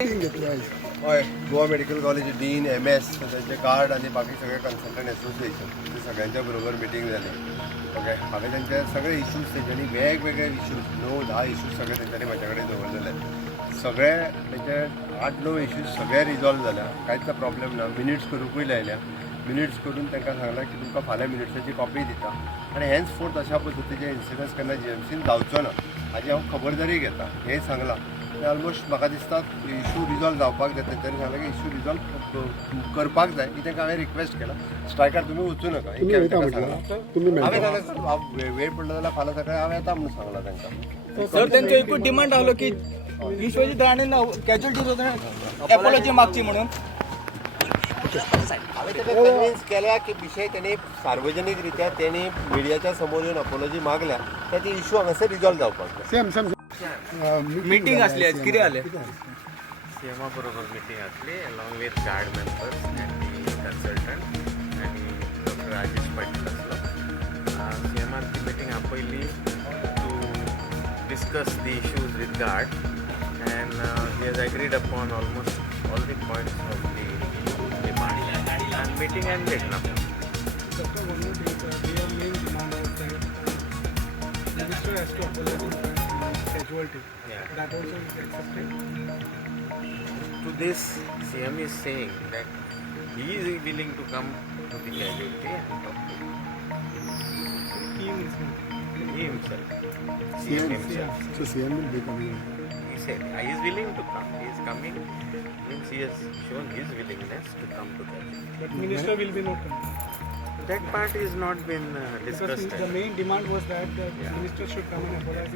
हय Goa medical college dean MS त्यांचे card आणि बाकी सगळे कन्सल्टंट एसोसिएशन ते सगळ्यांच्या बरोबर मिटींग जाली. ओके म्हाका त्यांचे सगळे इश्यूज तेंच्यांनी वेगवेगळे इश्यूज 9-10 इश्यूज सगळे तेंच्यांनी म्हाजे कडेन दवरलेले. सगळे तेंचे 8-9 इश्यूज सगळे रिजॉल्व जाल्या. कांयच प्रॉब्लेम ना. मिनिट्स करूंकूय लायल्या. मिनिट्स करून तांकां सांगलां की तुमकां फाल्यां मिनिट्साची कॉपी दिता आनी हेन्स फोर्थ अशा पद्दतीचे इन्सिडंट्स केन्ना GMCन जावचो ना हाजी हांव खबरदारी घेता हें सांगलां. ऑलमोस्ट म्हाका दिसता इशू रिजॉल्व जावपाक जाय. तेंच्यांनी सांगलें की इशू रिजॉल्व करपाक जाय की तांकां हांवें रिक्वेस्ट केला स्ट्रायकार तुमी वचूं नका. हांवें सांगलें वेळ पडलो जाल्यार फाल्यां सकाळीं हांव येता म्हणून सांगलां तांकां. सर त्यांचा एकूच डिमांड आलो की विश्वजित राणेंना कॅज्युअलिटी अपॉलॉजी मागची म्हणून. हांवें ताका कन्विन्स केल्या की विशय तेणी सार्वजनीक रित्या तेणी मिडियाच्या समोर येवन अपॉलॉजी मागल्या त्या ती इशू हांगासर रिजॉल्व जावपाक जाय. मीटिंग असली आज कितें जालें? सीएमा बरोबर मीटिंग आसली अलॉंग विथ गार्ड मेंबर्स आनी कन्सल्टंट आनी डॉक्टर राजेश पाटील आसलो. सीएमान ती मीटिंग आपयली to discuss the issues with guard and he has agreed upon almost all the points of the demand and meeting ended नाव. Yeah. That also is accepted. To this, CM is saying that he is willing to come to the casualty and talk. He means He himself. CM himself. So CM will be coming. He said, he is willing to come. He is coming. Means he has shown his willingness to come to casualty. but minister will be not coming. That part is not been Because discussed. the main demand was that the Yeah. minister should come and apologize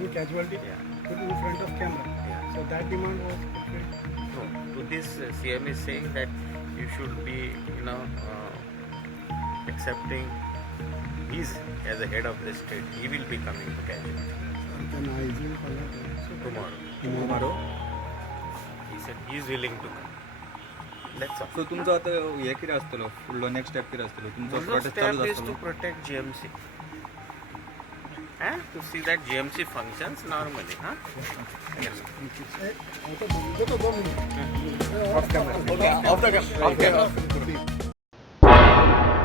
in casualty Yeah. put in front of camera. Yeah. So that demand was fulfilled. No, to this CM is saying that you should be, accepting. He's as a head of the state. He will be coming to casualty Can IG follow that? tomorrow. He said he is willing to come. That's all. सो तुमचं आता हे कितें आसतलो फुडलो next step कितें आसतलो तुमचो The protest step चालू is to आसतलो? protect GMC. To see that GMC functions normally. Yes.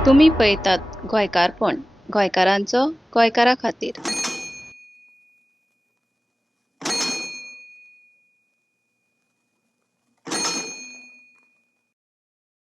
तुम्ही पळयतात गोंयकारपण गोंयकारांचो गोंयकारा खातीर.